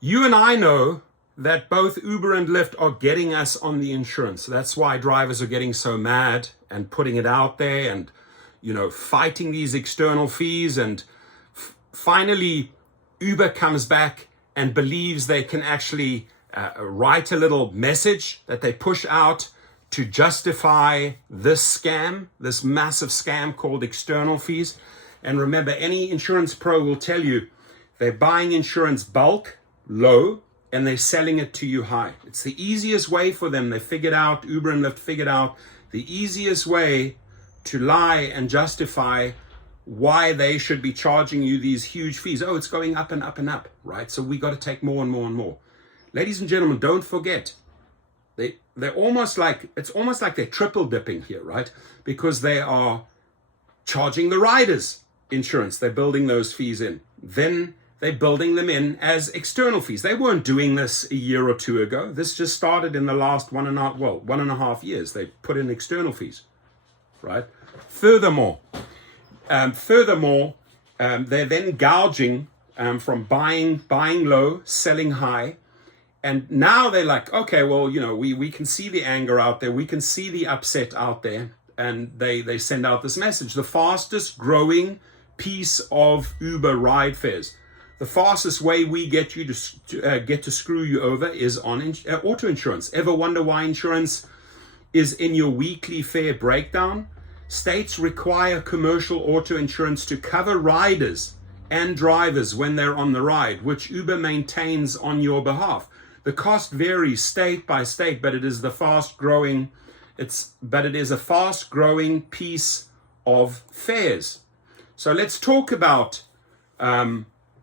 You and I know that both Uber and Lyft are getting us on the insurance. That's why drivers are getting so mad and putting it out there and, fighting these external fees. And finally, Uber comes back and believes they can actually write a little message that they push out to justify this scam, this massive scam called external fees. And remember, any insurance pro will tell you they're buying insurance bulk, low, and they're selling it to you high. It's the easiest way for them. They figured out, Uber and Lyft figured out the easiest way to lie and justify why they should be charging you these huge fees. Oh, it's going up and up and up, right? So we got to take more and more and more. Ladies and gentlemen, don't forget, they're almost like, it's almost like they're triple dipping here, right? Because they are charging the riders insurance. They're building those fees in. Then they're building them in as external fees. They weren't doing this a year or two ago. This just started in the last 1.5 years. They put in external fees, right? Furthermore, they're then gouging from buying low, selling high. And now they're like, okay, well, we can see the anger out there. We can see the upset out there. And they send out this message. The fastest growing piece of Uber ride fares. The fastest way we get you to get to screw you over is on auto insurance. Ever wonder why insurance is in your weekly fare breakdown? States require commercial auto insurance to cover riders and drivers when they're on the ride, which Uber maintains on your behalf. The cost varies state by state, but it is a fast growing piece of fares. So let's talk about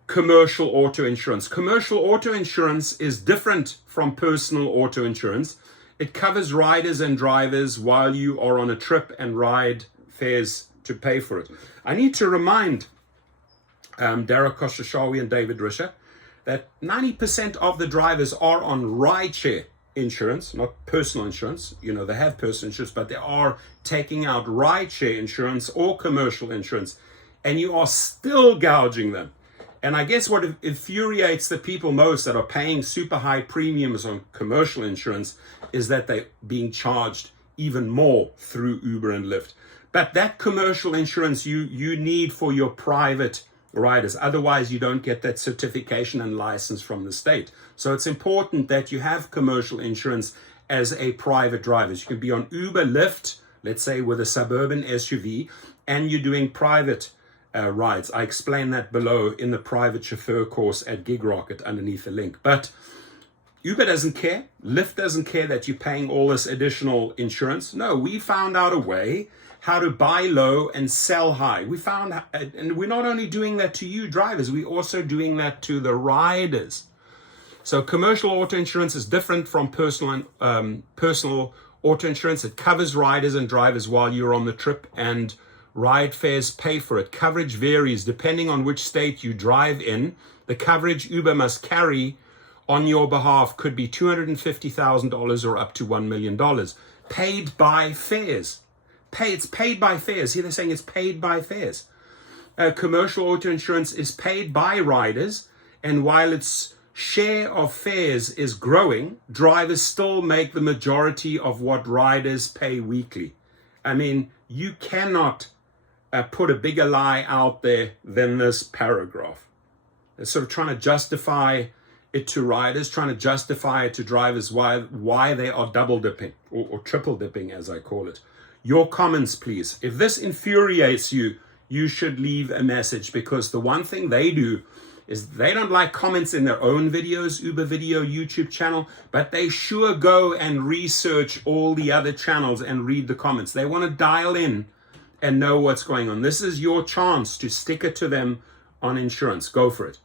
commercial auto insurance. Commercial auto insurance is different from personal auto insurance. It covers riders and drivers while you are on a trip and ride fares to pay for it. I need to remind Dara Khosrowshahi and David Risher that 90% of the drivers are on rideshare insurance, not personal insurance. They have personal insurance, but they are taking out rideshare insurance or commercial insurance, and you are still gouging them. And I guess what infuriates the people most that are paying super high premiums on commercial insurance is that they're being charged even more through Uber and Lyft. But that commercial insurance you need for your private riders. Otherwise, you don't get that certification and license from the state. So it's important that you have commercial insurance as a private driver. You can be on Uber, Lyft, let's say with a suburban SUV, and you're doing private rides. I explain that below in the private chauffeur course at Gig Rocket underneath the link. But Uber doesn't care. Lyft doesn't care that you're paying all this additional insurance. No, we found out a way how to buy low and sell high. And we're not only doing that to you drivers, we're also doing that to the riders. So commercial auto insurance is different from personal auto insurance. It covers riders and drivers while you're on the trip, and ride fares pay for it. Coverage varies depending on which state you drive in. The coverage Uber must carry on your behalf could be $250,000 or up to $1 million. Paid by fares. It's paid by fares. Here they're saying it's paid by fares. Commercial auto insurance is paid by riders, and while its share of fares is growing, drivers still make the majority of what riders pay weekly. I mean, you cannot put a bigger lie out there than this paragraph. They're sort of trying to justify it to riders, trying to justify it to drivers why they are double dipping or triple dipping, as I call it. Your comments, please. If this infuriates you, you should leave a message, because the one thing they do is they don't like comments in their own videos, Uber Video, YouTube channel, but they sure go and research all the other channels and read the comments. They want to dial in and know what's going on. This is your chance to stick it to them on insurance. Go for it.